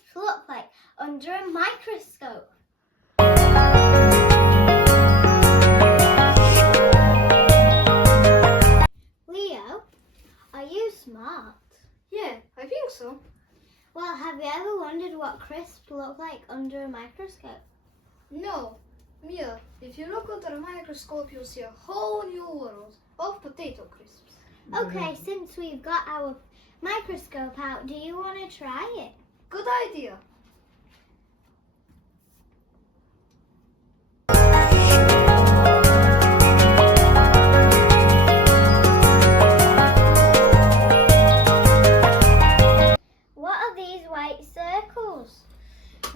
crisps look like under a microscope? Leo, are you smart? Yeah, I think so. Well, have you ever wondered what crisps look like under a microscope? No, Mia, if you look under a microscope, you'll see a whole new world of potato crisps. Okay, since we've got our microscope out, do you want to try it? Good idea. What are these white circles?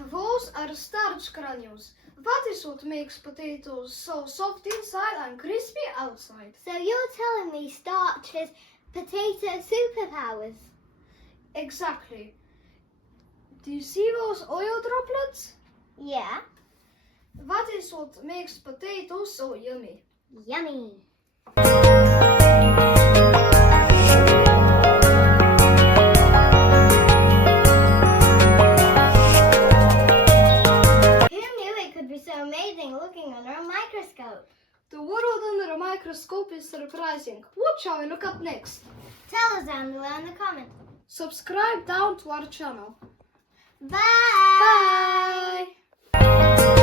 Those are starch granules. That is what makes potatoes so soft inside and crispy outside. So you're telling me starch is potato superpowers? Exactly. Do you see those oil droplets? Yeah. That is what makes potatoes so yummy. Yummy. Who knew it could be so amazing looking under a microscope? The world under a microscope is surprising. What shall we look up next? Tell us down below in the comments. Subscribe down to our channel. Bye! Bye!